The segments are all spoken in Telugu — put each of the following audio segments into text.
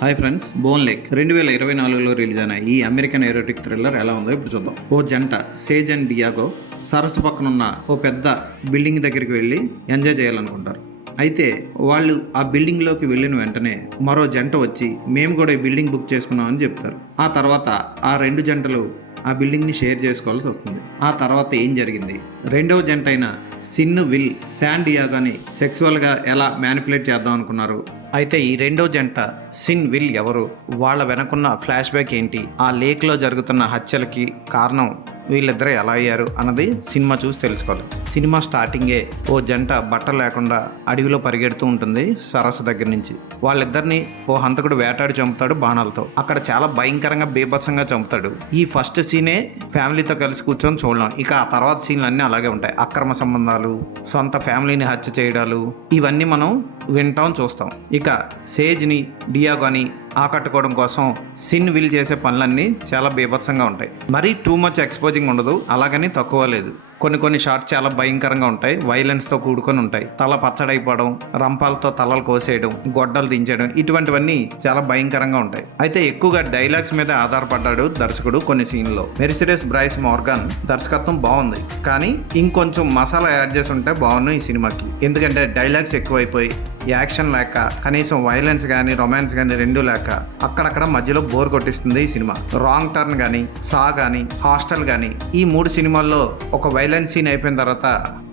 హాయ్ ఫ్రెండ్స్, బోన్ లేక్ 2024లో రిలీజ్ అయిన ఈ అమెరికన్ ఎరోటిక్ థ్రిల్లర్ ఎలా ఉందో ఇప్పుడు చూద్దాం. ఓ జంట సేజ్ అండ్ డియాగో సరస్సు పక్కనున్న ఓ పెద్ద బిల్డింగ్ దగ్గరికి వెళ్ళి ఎంజాయ్ చేయాలనుకుంటారు. అయితే వాళ్ళు ఆ బిల్డింగ్లోకి వెళ్ళిన వెంటనే మరో జంట వచ్చి మేము కూడా ఈ బిల్డింగ్ బుక్ చేసుకున్నామని చెప్తారు. ఆ తర్వాత ఆ రెండు జంటలు ఆ బిల్డింగ్ని షేర్ చేసుకోవాల్సి వస్తుంది. ఆ తర్వాత ఏం జరిగింది? రెండవ జంట అయిన సిన్ విల్ శాన్ డియాగోని సెక్సువల్గా ఎలా మ్యానిపులేట్ చేద్దాం అనుకున్నారు. అయితే ఈ రెండో జంట సిన్ విల్ ఎవరు, వాళ్ళ వెనకున్న ఫ్లాష్ బ్యాక్ ఏంటి, ఆ లేక్లో జరుగుతున్న హత్యలకి కారణం వీళ్ళిద్దరూ ఎలా అయ్యారు అన్నది సినిమా చూసి తెలుసుకోవాలి. సినిమా స్టార్టింగే ఓ జంట బట్టలు లేకుండా అడవిలో పరిగెడుతూ ఉంటుంది. సరస్సు దగ్గర నుంచి వాళ్ళిద్దరిని ఓ హంతకుడు వేటాడి చంపుతాడు బాణాలతో. అక్కడ చాలా భయంకరంగా బీభత్సంగా చంపుతాడు. ఈ ఫస్ట్ సీనే ఫ్యామిలీతో కలిసి కూర్చొని చూడడం. ఇక ఆ తర్వాత సీన్లు అన్నీ అలాగే ఉంటాయి. అక్రమ సంబంధాలు, సొంత ఫ్యామిలీని హత్య చేయడాలు, ఇవన్నీ మనం వింటాం, చూస్తాం. ఇక సేజ్ని డియాగోని ఆకట్టుకోవడం కోసం సిన్ విల్ చేసే పనులన్నీ చాలా బీభత్సంగా ఉంటాయి. మరీ టూ మచ్ ఎక్స్పోజింగ్ ఉండదు, అలాగని తక్కువ లేదు. కొన్ని షార్ట్స్ చాలా భయంకరంగా ఉంటాయి, వైలెన్స్తో కూడుకొని ఉంటాయి. తల పచ్చడైపోవడం, రంపాలతో తలలు కోసేయడం, గొడ్డలు దించడం, ఇటువంటివన్నీ చాలా భయంకరంగా ఉంటాయి. అయితే ఎక్కువగా డైలాగ్స్ మీద ఆధారపడ్డాడు దర్శకుడు కొన్ని సీన్లో. మెర్సిడెస్ బ్రైస్ మార్గన్ దర్శకత్వం బాగుంది, కానీ ఇంకొంచెం మసాలా యాడ్ చేసి ఉంటే బాగుంది ఈ సినిమాకి. ఎందుకంటే డైలాగ్స్ ఎక్కువైపోయి యాక్షన్ లేక, కనీసం వైలెన్స్ కానీ రొమాన్స్ కానీ రెండూ లేక అక్కడక్కడ మధ్యలో బోర్ కొట్టిస్తుంది ఈ సినిమా. రాంగ్ టర్న్ కానీ, సా కానీ, హాస్టల్ కానీ, ఈ 3 సినిమాల్లో ఒక వైలెన్స్ సీన్ అయిపోయిన తర్వాత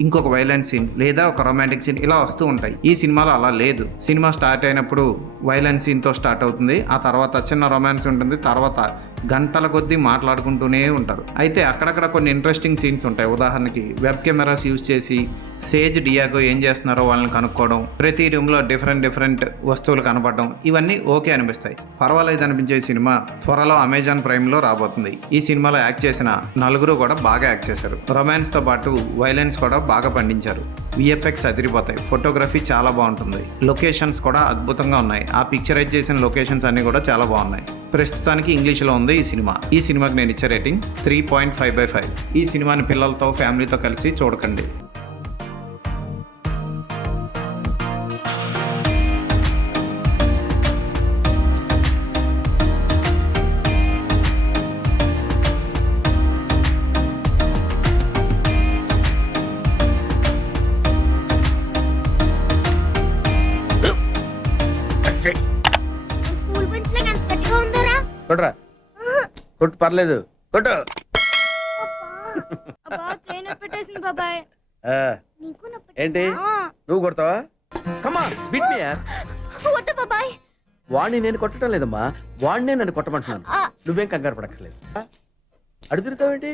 ఇంకొక వైలెన్స్ సీన్ లేదా ఒక రొమాంటిక్ సీన్ ఇలా వస్తూ ఉంటాయి. ఈ సినిమాలో అలా లేదు. సినిమా స్టార్ట్ అయినప్పుడు వైలెన్స్ సీన్తో స్టార్ట్ అవుతుంది, ఆ తర్వాత చిన్న రొమాన్స్ ఉంటుంది, తర్వాత గంటల కొద్దీ మాట్లాడుకుంటూనే ఉంటారు. అయితే అక్కడక్కడ కొన్ని ఇంట్రెస్టింగ్ సీన్స్ ఉంటాయి. ఉదాహరణకి వెబ్ కెమెరాస్ యూజ్ చేసి సేజ్ డియాగో ఏం చేస్తున్నారో వాళ్ళని కనుక్కోవడం, ప్రతి రూమ్లో డిఫరెంట్ వస్తువులు కనపడడం, ఇవన్నీ ఓకే అనిపిస్తాయి. పర్వాలేదు అనిపించే సినిమా త్వరలో అమెజాన్ ప్రైమ్లో రాబోతుంది. ఈ సినిమాలో యాక్ట్ చేసిన నలుగురు కూడా బాగా యాక్ట్ చేశారు. రొమాన్స్తో పాటు వైలెన్స్ కూడా బాగా పండించారు. విఎఫ్ఎక్స్ అదిరిపోతాయి, ఫోటోగ్రఫీ చాలా బాగుంటుంది, లొకేషన్స్ కూడా అద్భుతంగా ఉన్నాయి. ఆ పిక్చరైజ్ చేసిన లొకేషన్స్ అన్నీ కూడా చాలా బాగున్నాయి. ప్రస్తుతానికి ఇంగ్లీష్లో ఉంది ఈ సినిమా. ఈ సినిమాకి నేను ఇచ్చే రేటింగ్ 3.5/5. ఈ సినిమాని పిల్లలతో, ఫ్యామిలీతో కలిసి చూడకండి. స్కూల్ బెంచ్ లో ఎంత గట్టిగా ఉందరా? కొట్రా, కొట్టు, పర్లేదు, కొట్టు. అబ్బా చేయి నొప్పి పెట్టేసింది బాబాయ్. ఆ, నీకు నొప్పి ఏంటి నువ్వు కొడతావా? కమా బిట్ మీ యార్. వద్దు బాబాయ్. వాడిని నేను కొట్టడం లేదమ్మా, వాడినే నన్ను కొట్టమంటున్నాను. నువ్వేం కంగారు పడక్కర్లేదు. అడుగుతావేంటి?